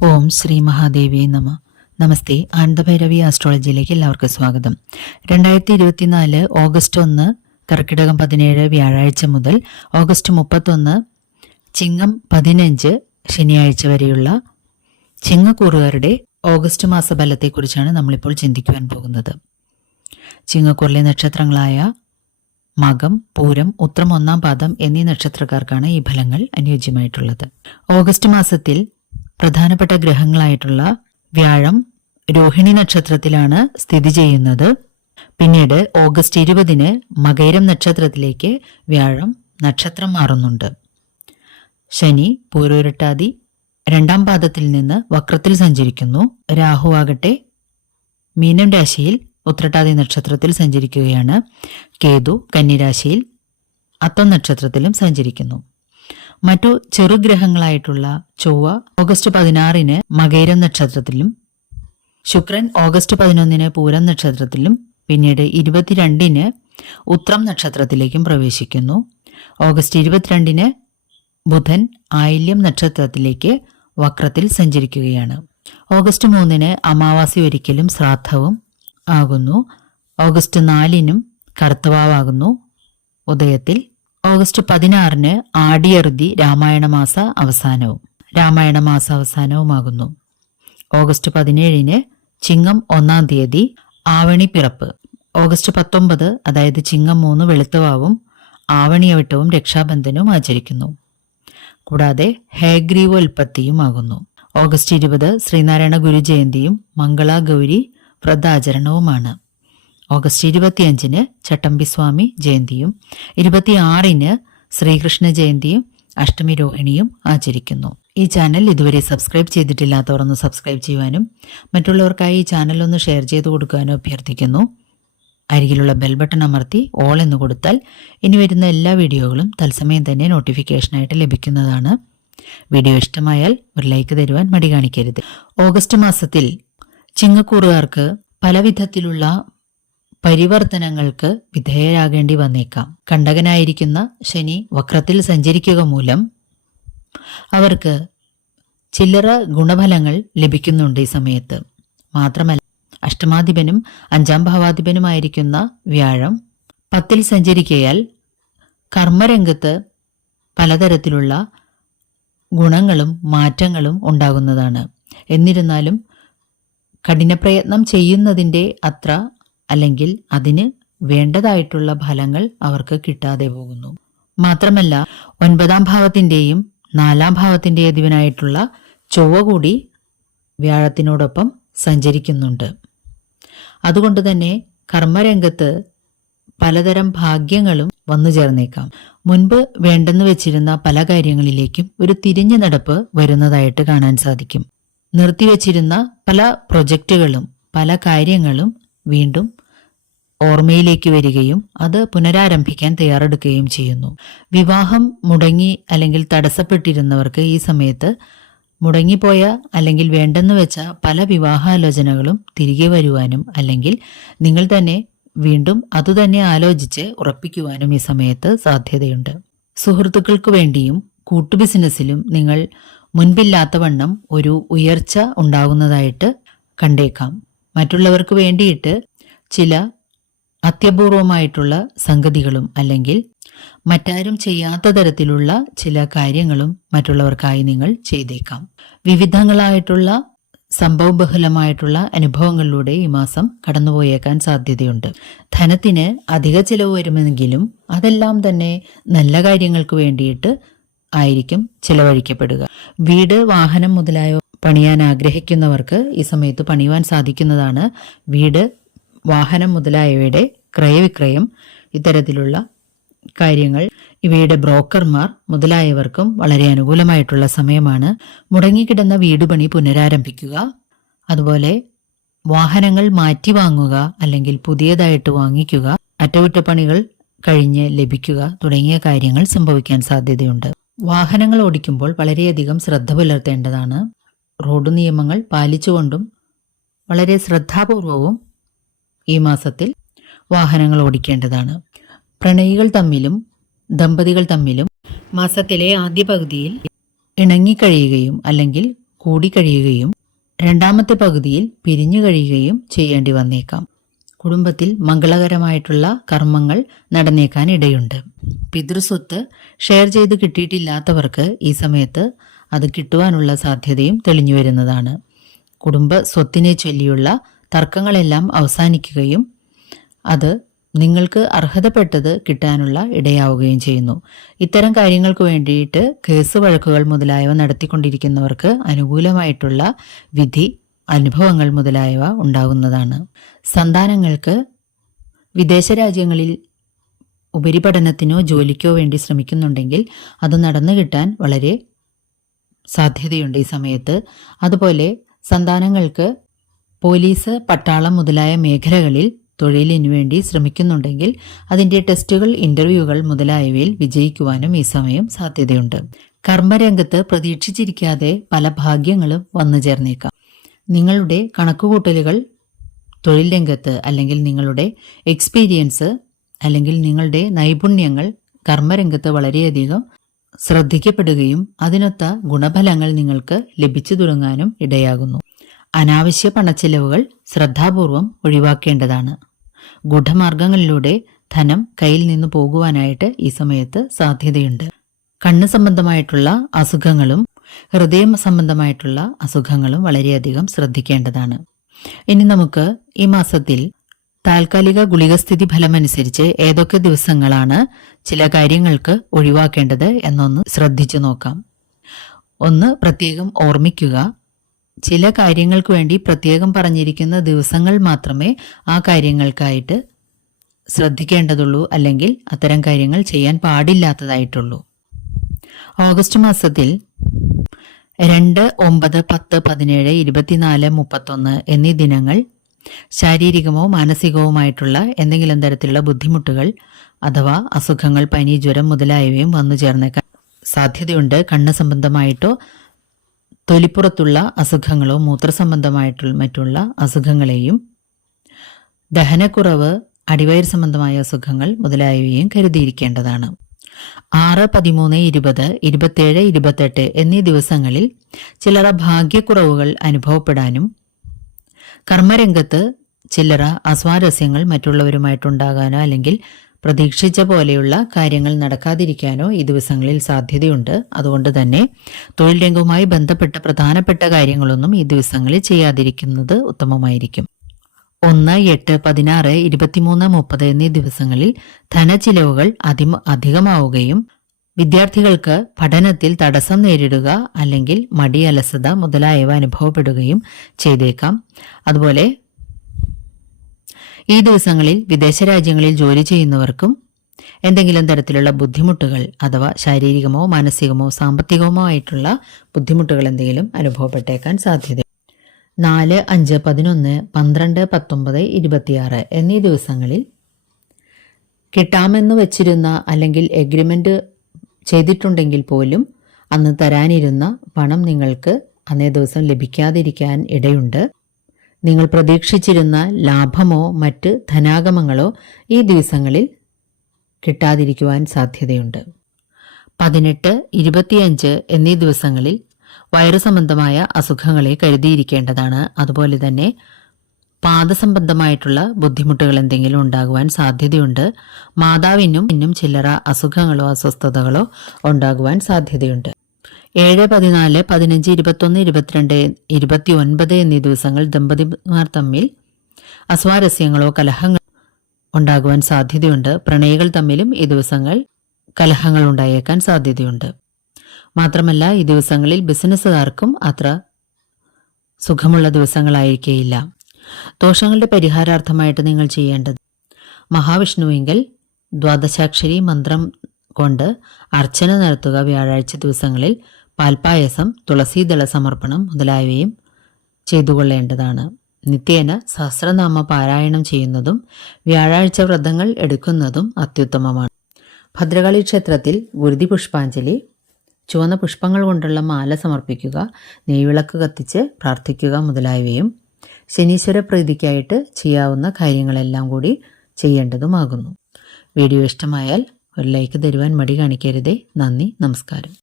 ഓം ശ്രീ മഹാദേവി നമ. നമസ്തേ ആനന്ദഭൈരവി ആസ്ട്രോളജിയിലേക്ക് എല്ലാവർക്കും സ്വാഗതം. രണ്ടായിരത്തി ഇരുപത്തിനാല് ഓഗസ്റ്റ് ഒന്ന് കർക്കിടകം പതിനേഴ് വ്യാഴാഴ്ച മുതൽ ഓഗസ്റ്റ് മുപ്പത്തൊന്ന് ചിങ്ങം പതിനഞ്ച് ശനിയാഴ്ച വരെയുള്ള ചിങ്ങക്കൂറുകാരുടെ ഓഗസ്റ്റ് മാസ ഫലത്തെക്കുറിച്ചാണ് നമ്മളിപ്പോൾ ചിന്തിക്കുവാൻ പോകുന്നത്. ചിങ്ങക്കൂറിലെ നക്ഷത്രങ്ങളായ മകം പൂരം ഉത്രം ഒന്നാം പാദം എന്നീ നക്ഷത്രക്കാർക്കാണ് ഈ ഫലങ്ങൾ അനുയോജ്യമായിട്ടുള്ളത്. ഓഗസ്റ്റ് മാസത്തിൽ പ്രധാനപ്പെട്ട ഗ്രഹങ്ങളായിട്ടുള്ള വ്യാഴം രോഹിണി നക്ഷത്രത്തിലാണ് സ്ഥിതി ചെയ്യുന്നത്. പിന്നീട് ഓഗസ്റ്റ് ഇരുപതിന് മകൈരം നക്ഷത്രത്തിലേക്ക് വ്യാഴം നക്ഷത്രം മാറുന്നുണ്ട്. ശനി പൂരൂരട്ടാതി രണ്ടാം പാദത്തിൽ നിന്ന് വക്രത്തിൽ സഞ്ചരിക്കുന്നു. രാഹു ആകട്ടെ മീനം രാശിയിൽ ഉത്രട്ടാതി നക്ഷത്രത്തിൽ സഞ്ചരിക്കുകയാണ്. കേതു കന്നിരാശിയിൽ അത്തം നക്ഷത്രത്തിലും സഞ്ചരിക്കുന്നു. മറ്റു ചെറുഗ്രഹങ്ങളായിട്ടുള്ള ചൊവ്വ ഓഗസ്റ്റ് പതിനാറിന് മകേരം നക്ഷത്രത്തിലും ശുക്രൻ ഓഗസ്റ്റ് പതിനൊന്നിന് പൂരം നക്ഷത്രത്തിലും പിന്നീട് ഇരുപത്തിരണ്ടിന് ഉത്രം നക്ഷത്രത്തിലേക്കും പ്രവേശിക്കുന്നു. ഓഗസ്റ്റ് ഇരുപത്തിരണ്ടിന് ബുധൻ ആയില്യം നക്ഷത്രത്തിലേക്ക് വക്രത്തിൽ സഞ്ചരിക്കുകയാണ്. ഓഗസ്റ്റ് മൂന്നിന് അമാവാസി ഒരിക്കലും ശ്രാദ്ധവും ആകുന്നു. ഓഗസ്റ്റ് നാലിനും കറുത്തവാവാകുന്നു ഉദയത്തിൽ ഓഗസ്റ്റ് പതിനാറിന് ആടിയറുതി രാമായണ മാസ അവസാനവും. രാമായണ മാസ അവസാനവുമാകുന്നു. ഓഗസ്റ്റ് പതിനേഴിന് ചിങ്ങം ഒന്നാം തീയതി ആവണി പിറപ്പ്. ഓഗസ്റ്റ് പത്തൊമ്പത് അതായത് ചിങ്ങം മൂന്ന് വെളുത്തവാവും ആവണിയവട്ടവും രക്ഷാബന്ധനവും ആചരിക്കുന്നു. കൂടാതെ ഹേഗ്രീവോൽപത്തിയുമാകുന്നു ഓഗസ്റ്റ് ഇരുപത് ശ്രീനാരായണ ഗുരു ജയന്തിയും മംഗള ഗൗരി വ്രതാചരണവുമാണ്. ഓഗസ്റ്റ് ഇരുപത്തിയഞ്ചിന് ചട്ടമ്പിസ്വാമി ജയന്തിയും ഇരുപത്തിയാറിന് ശ്രീകൃഷ്ണ ജയന്തിയും അഷ്ടമി രോഹിണിയും ആചരിക്കുന്നു. ഈ ചാനൽ ഇതുവരെ സബ്സ്ക്രൈബ് ചെയ്തിട്ടില്ലാത്തവർ ഒന്ന് സബ്സ്ക്രൈബ് ചെയ്യുവാനും മറ്റുള്ളവർക്കായി ഈ ചാനൽ ഒന്ന് ഷെയർ ചെയ്തു കൊടുക്കാനും അഭ്യർത്ഥിക്കുന്നു. അരികിലുള്ള ബെൽ ബട്ടൺ അമർത്തി ഓൾ എന്ന് കൊടുത്താൽ ഇനി വരുന്ന എല്ലാ വീഡിയോകളും തത്സമയം തന്നെ നോട്ടിഫിക്കേഷനായിട്ട് ലഭിക്കുന്നതാണ്. വീഡിയോ ഇഷ്ടമായാൽ ഒരു ലൈക്ക് തരുവാൻ മടി കാണിക്കരുത്. ഓഗസ്റ്റ് മാസത്തിൽ ചിങ്ങക്കൂറുകാർക്ക് പല വിധത്തിലുള്ള പരിവർത്തനങ്ങൾക്ക് വിധേയരാകേണ്ടി വന്നേക്കാം. കണ്ടകനായിരിക്കുന്ന ശനി വക്രത്തിൽ സഞ്ചരിക്കുക മൂലം അവർക്ക് ചില്ലറ ഗുണഫലങ്ങൾ ലഭിക്കുന്നുണ്ട് ഈ സമയത്ത്. മാത്രമല്ല അഷ്ടമാധിപനും അഞ്ചാം ഭാവാധിപനുമായിരിക്കുന്ന വ്യാഴം പത്തിൽ സഞ്ചരിക്കയാൽ കർമ്മരംഗത്ത് പലതരത്തിലുള്ള ഗുണങ്ങളും മാറ്റങ്ങളും ഉണ്ടാകുന്നതാണ്. എന്നിരുന്നാലും കഠിനപ്രയത്നം ചെയ്യുന്നതിന്റെ അത്ര അല്ലെങ്കിൽ അതിന് വേണ്ടതായിട്ടുള്ള ഫലങ്ങൾ അവർക്ക് കിട്ടാതെ പോകുന്നു. മാത്രമല്ല ഒൻപതാം ഭാവത്തിന്റെയും നാലാം ഭാവത്തിന്റെ അധിപനായിട്ടുള്ള ചൊവ്വ കൂടി വ്യാഴത്തിനോടൊപ്പം സഞ്ചരിക്കുന്നുണ്ട്. അതുകൊണ്ട് തന്നെ കർമ്മരംഗത്ത് പലതരം ഭാഗ്യങ്ങളും വന്നു ചേർന്നേക്കാം. മുൻപ് വേണ്ടെന്ന് വെച്ചിരുന്ന പല കാര്യങ്ങളിലേക്കും ഒരു തിരിഞ്ഞു നടപ്പ് വരുന്നതായിട്ട് കാണാൻ സാധിക്കും. നിർത്തിവെച്ചിരുന്ന പല പ്രൊജക്റ്റുകളും പല കാര്യങ്ങളും വീണ്ടും ഓർമ്മയിലേക്ക് വരികയും അത് പുനരാരംഭിക്കാൻ തയ്യാറെടുക്കുകയും ചെയ്യുന്നു. വിവാഹം മുടങ്ങി അല്ലെങ്കിൽ തടസ്സപ്പെട്ടിരുന്നവർക്ക് ഈ സമയത്ത് മുടങ്ങിപ്പോയ അല്ലെങ്കിൽ വേണ്ടെന്ന് വെച്ച പല വിവാഹാലോചനകളും തിരികെ വരുവാനും അല്ലെങ്കിൽ നിങ്ങൾ തന്നെ വീണ്ടും അതുതന്നെ ആലോചിച്ച് ഉറപ്പിക്കുവാനും ഈ സമയത്ത് സാധ്യതയുണ്ട്. സുഹൃത്തുക്കൾക്ക് വേണ്ടിയും കൂട്ടു ബിസിനസ്സിലും നിങ്ങൾ മുൻപില്ലാത്ത വണ്ണം ഒരു ഉയർച്ച ഉണ്ടാകുന്നതായിട്ട് കണ്ടേക്കാം. മറ്റുള്ളവർക്ക് വേണ്ടിയിട്ട് ചില അത്യപൂർവമായിട്ടുള്ള സംഗതികളും അല്ലെങ്കിൽ മറ്റാരും ചെയ്യാത്ത തരത്തിലുള്ള ചില കാര്യങ്ങളും മറ്റുള്ളവർക്കായി നിങ്ങൾ ചെയ്തേക്കാം. വിവിധങ്ങളായിട്ടുള്ള സംഭവബഹുലമായിട്ടുള്ള അനുഭവങ്ങളിലൂടെ ഈ മാസം കടന്നുപോയേക്കാൻ സാധ്യതയുണ്ട്. ധനത്തിന് അധിക ചിലവ് വരുമെങ്കിലും അതെല്ലാം തന്നെ നല്ല കാര്യങ്ങൾക്ക് വേണ്ടിയിട്ട് ആയിരിക്കും ചിലവഴിക്കപ്പെടുക. വീട് വാഹനം മുതലായ പണിയാൻ ആഗ്രഹിക്കുന്നവർക്ക് ഈ സമയത്ത് പണിയുവാൻ സാധിക്കുന്നതാണ് വീട് വാഹനം മുതലായവയുടെ ക്രയവിക്രയം ഇത്തരത്തിലുള്ള കാര്യങ്ങൾ. ഇവയുടെ ബ്രോക്കർമാർ മുതലായവർക്കും വളരെ അനുകൂലമായിട്ടുള്ള സമയമാണ്. മുടങ്ങിക്കിടന്ന വീടുപണി പുനരാരംഭിക്കുക. അതുപോലെ വാഹനങ്ങൾ മാറ്റി വാങ്ങുക അല്ലെങ്കിൽ പുതിയതായിട്ട് വാങ്ങിക്കുക അറ്റകുറ്റപ്പണികൾ കഴിഞ്ഞ് ലഭിക്കുക തുടങ്ങിയ കാര്യങ്ങൾ സംഭവിക്കാൻ സാധ്യതയുണ്ട്. വാഹനങ്ങൾ ഓടിക്കുമ്പോൾ വളരെയധികം ശ്രദ്ധ പുലർത്തേണ്ടതാണ്. റോഡ് നിയമങ്ങൾ പാലിച്ചുകൊണ്ടും വളരെ ശ്രദ്ധാപൂർവവും ഈ മാസത്തിൽ വാഹനങ്ങൾ ഓടിക്കേണ്ടതാണ്. പ്രണയികൾ തമ്മിലും ദമ്പതികൾ തമ്മിലും മാസത്തിലെ ആദ്യ പകുതിയിൽ ഇണങ്ങിക്കഴിയുകയും അല്ലെങ്കിൽ കൂടിക്കഴിയുകയും രണ്ടാമത്തെ പകുതിയിൽ പിരിഞ്ഞു കഴിയുകയും ചെയ്യേണ്ടി വന്നേക്കാം. കുടുംബത്തിൽ മംഗളകരമായിട്ടുള്ള കർമ്മങ്ങൾ നടന്നേക്കാൻ ഇടയുണ്ട് പിതൃസ്വത്ത് ഷെയർ ചെയ്ത് കിട്ടിയിട്ടില്ലാത്തവർക്ക് ഈ സമയത്ത് അത് കിട്ടുവാനുള്ള സാധ്യതയും തെളിഞ്ഞു വരുന്നതാണ്. കുടുംബ സ്വത്തിനെ ചൊല്ലിയുള്ള തർക്കങ്ങളെല്ലാം അവസാനിക്കുകയും അത് നിങ്ങൾക്ക് അർഹതപ്പെട്ടത് കിട്ടാനുള്ള ഇടയാവുകയും ചെയ്യുന്നു. ഇത്തരം കാര്യങ്ങൾക്ക് വേണ്ടിയിട്ട് കേസ് വഴക്കുകൾ മുതലായവ നടത്തിക്കൊണ്ടിരിക്കുന്നവർക്ക് അനുകൂലമായിട്ടുള്ള വിധി അനുഭവങ്ങൾ മുതലായവ ഉണ്ടാകുന്നതാണ്. സന്താനങ്ങൾക്ക് വിദേശ രാജ്യങ്ങളിൽ ഉപരിപഠനത്തിനോ ജോലിക്കോ വേണ്ടി ശ്രമിക്കുന്നുണ്ടെങ്കിൽ അത് നടന്നു കിട്ടാൻ വളരെ സാധ്യതയുണ്ട് ഈ സമയത്ത്. അതുപോലെ സന്താനങ്ങൾക്ക് പോലീസ് പട്ടാളം മുതലായ മേഖലകളിൽ തൊഴിലിനു വേണ്ടി ശ്രമിക്കുന്നുണ്ടെങ്കിൽ അതിന്റെ ടെസ്റ്റുകൾ ഇന്റർവ്യൂകൾ മുതലായവയിൽ വിജയിക്കുവാനും ഈ സമയം സാധ്യതയുണ്ട്. കർമ്മരംഗത്ത് പ്രതീക്ഷിച്ചിരിക്കാതെ പല ഭാഗ്യങ്ങളും വന്നു ചേർന്നേക്കാം. നിങ്ങളുടെ കണക്കുകൂട്ടലുകൾ തൊഴിൽ രംഗത്ത് അല്ലെങ്കിൽ നിങ്ങളുടെ എക്സ്പീരിയൻസ് അല്ലെങ്കിൽ നിങ്ങളുടെ നൈപുണ്യങ്ങൾ കർമ്മരംഗത്ത് വളരെയധികം ശ്രദ്ധിക്കപ്പെടുകയും അതിനൊത്ത ഗുണഫലങ്ങൾ നിങ്ങൾക്ക് ലഭിച്ചു തുടങ്ങാനും ഇടയാകുന്നു. അനാവശ്യ പണച്ചെലവുകൾ ശ്രദ്ധാപൂർവം ഒഴിവാക്കേണ്ടതാണ്. ഗൂഢമാർഗങ്ങളിലൂടെ ധനം കയ്യിൽ നിന്ന് പോകുവാനായിട്ട് ഈ സമയത്ത് സാധ്യതയുണ്ട്. കണ്ണ് സംബന്ധമായിട്ടുള്ള അസുഖങ്ങളും ഹൃദയം സംബന്ധമായിട്ടുള്ള അസുഖങ്ങളും വളരെയധികം ശ്രദ്ധിക്കേണ്ടതാണ്. ഇനി നമുക്ക് ഈ മാസത്തിൽ താൽക്കാലിക ഗുളികസ്ഥിതി ഫലമനുസരിച്ച് ഏതൊക്കെ ദിവസങ്ങളാണ് ചില കാര്യങ്ങൾക്ക് ഒഴിവാക്കേണ്ടത് എന്നൊന്ന് ശ്രദ്ധിച്ചു നോക്കാം. ഒന്ന് പ്രത്യേകം ഓർമ്മിക്കുക. ചില കാര്യങ്ങൾക്ക് വേണ്ടി പ്രത്യേകം പറഞ്ഞിരിക്കുന്ന ദിവസങ്ങൾ മാത്രമേ ആ കാര്യങ്ങൾക്കായിട്ട് ശ്രദ്ധിക്കേണ്ടതുള്ളൂ അല്ലെങ്കിൽ അത്തരം കാര്യങ്ങൾ ചെയ്യാൻ പാടില്ലാത്തതായിട്ടുള്ളൂ. ഓഗസ്റ്റ് മാസത്തിൽ രണ്ട് ഒമ്പത് പത്ത് പതിനേഴ് ഇരുപത്തിനാല് മുപ്പത്തൊന്ന് എന്നീ ദിനങ്ങൾ ശാരീരികമോ മാനസികവുമായിട്ടുള്ള എന്തെങ്കിലും തരത്തിലുള്ള ബുദ്ധിമുട്ടുകൾ അഥവാ അസുഖങ്ങൾ പനി ജ്വരം മുതലായവയും വന്നു ചേർന്നേക്കാൻ സാധ്യതയുണ്ട്. കണ്ണ് സംബന്ധമായിട്ടോ തൊലിപ്പുറത്തുള്ള അസുഖങ്ങളോ മൂത്രസംബന്ധമായിട്ടുള്ള മറ്റുള്ള അസുഖങ്ങളെയും ദഹനക്കുറവ് അടിവയർ സംബന്ധമായ അസുഖങ്ങൾ മുതലായവയും കരുതിയിരിക്കേണ്ടതാണ്. ആറ് പതിമൂന്ന് ഇരുപത് ഇരുപത്തേഴ് ഇരുപത്തെട്ട് എന്നീ ദിവസങ്ങളിൽ ചിലർ ഭാഗ്യക്കുറവുകൾ അനുഭവപ്പെടാനും കർമ്മരംഗത്ത് ചില്ലറ അസ്വാരസ്യങ്ങൾ മറ്റുള്ളവരുമായിട്ടുണ്ടാകാനോ അല്ലെങ്കിൽ പ്രതീക്ഷിച്ച പോലെയുള്ള കാര്യങ്ങൾ നടക്കാതിരിക്കാനോ ഈ ദിവസങ്ങളിൽ സാധ്യതയുണ്ട്. അതുകൊണ്ട് തന്നെ തൊഴിൽ രംഗവുമായി ബന്ധപ്പെട്ട പ്രധാനപ്പെട്ട കാര്യങ്ങളൊന്നും ഈ ദിവസങ്ങളിൽ ചെയ്യാതിരിക്കുന്നത് ഉത്തമമായിരിക്കും. ഒന്ന് എട്ട് പതിനാറ് ഇരുപത്തിമൂന്ന് മുപ്പത് എന്നീ ദിവസങ്ങളിൽ ധനച്ചിലവുകൾ അതി അധികമാവുകയും വിദ്യാർത്ഥികൾക്ക് പഠനത്തിൽ തടസ്സം നേരിടുക അല്ലെങ്കിൽ മടി അലസത മുതലായവ അനുഭവപ്പെടുകയും ചെയ്തേക്കാം. അതുപോലെ ഈ ദിവസങ്ങളിൽ വിദേശ രാജ്യങ്ങളിൽ ജോലി ചെയ്യുന്നവർക്കും എന്തെങ്കിലും തരത്തിലുള്ള ബുദ്ധിമുട്ടുകൾ അഥവാ ശാരീരികമോ മാനസികമോ സാമ്പത്തികമോ ആയിട്ടുള്ള ബുദ്ധിമുട്ടുകൾ എന്തെങ്കിലും അനുഭവപ്പെട്ടേക്കാൻ സാധ്യത. നാല് അഞ്ച് പതിനൊന്ന് പന്ത്രണ്ട് പത്തൊമ്പത് ഇരുപത്തിയാറ് എന്നീ ദിവസങ്ങളിൽ കിട്ടാമെന്ന് വച്ചിരുന്ന അല്ലെങ്കിൽ എഗ്രിമെന്റ് ചെയ്തിട്ടുണ്ടെങ്കിൽ പോലും അന്ന് തരാനിരുന്ന പണം നിങ്ങൾക്ക് അന്നേ ദിവസം ലഭിക്കാതിരിക്കാൻ ഇടയുണ്ട്. നിങ്ങൾ പ്രതീക്ഷിച്ചിരുന്ന ലാഭമോ മറ്റ് ധനാഗമങ്ങളോ ഈ ദിവസങ്ങളിൽ കിട്ടാതിരിക്കുവാൻ സാധ്യതയുണ്ട്. പതിനെട്ട് ഇരുപത്തിയഞ്ച് എന്നീ ദിവസങ്ങളിൽ വയറു സംബന്ധമായ അസുഖങ്ങളെ കരുതിയിരിക്കേണ്ടതാണ്. അതുപോലെ തന്നെ പാദസംബന്ധമായിട്ടുള്ള ബുദ്ധിമുട്ടുകൾ എന്തെങ്കിലും ഉണ്ടാകുവാൻ സാധ്യതയുണ്ട്. മാതാവിനും ഇന്നും ചില്ലറ അസുഖങ്ങളോ അസ്വസ്ഥതകളോ ഉണ്ടാകുവാൻ സാധ്യതയുണ്ട്. ഏഴ് പതിനാല് പതിനഞ്ച് ഇരുപത്തൊന്ന് ഇരുപത്തിരണ്ട് ഇരുപത്തി ഒൻപത് എന്നീ ദിവസങ്ങൾ ദമ്പതിമാർ തമ്മിൽ അസ്വാരസ്യങ്ങളോ കലഹങ്ങൾ ഉണ്ടാകുവാൻ സാധ്യതയുണ്ട്. പ്രണയികൾ തമ്മിലും ഈ ദിവസങ്ങൾ കലഹങ്ങൾ ഉണ്ടായേക്കാൻ സാധ്യതയുണ്ട്. മാത്രമല്ല ഈ ദിവസങ്ങളിൽ ബിസിനസ്സുകാർക്കും അത്ര സുഖമുള്ള ദിവസങ്ങളായിരിക്കേയില്ല. ദോഷങ്ങളുടെ പരിഹാരാർത്ഥമായിട്ട് നിങ്ങൾ ചെയ്യേണ്ടത് മഹാവിഷ്ണുവെങ്കിൽ ദ്വാദശാക്ഷരി മന്ത്രം കൊണ്ട് അർച്ചന നടത്തുക വ്യാഴാഴ്ച ദിവസങ്ങളിൽ പാൽപ്പായസം തുളസീദള സമർപ്പണം മുതലായവയും ചെയ്തുകൊള്ളേണ്ടതാണ്. നിത്യേന സഹസ്രനാമ പാരായണം ചെയ്യുന്നതും വ്യാഴാഴ്ച വ്രതങ്ങൾ എടുക്കുന്നതും അത്യുത്തമമാണ്. ഭദ്രകാളി ക്ഷേത്രത്തിൽ ഗുരുതി പുഷ്പാഞ്ജലി ചുവന്ന പുഷ്പങ്ങൾ കൊണ്ടുള്ള മാല സമർപ്പിക്കുക നെയ്വിളക്ക് കത്തിച്ച് പ്രാർത്ഥിക്കുക മുതലായവയും ശനീശ്വര പ്രീതിക്കായിട്ട് ചെയ്യാവുന്ന കാര്യങ്ങളെല്ലാം കൂടി ചെയ്യേണ്ടതുമാകുന്നു. വീഡിയോ ഇഷ്ടമായാൽ ഒരു ലൈക്ക് തരുവാൻ മടി കാണിക്കരുതേ. നന്ദി നമസ്കാരം.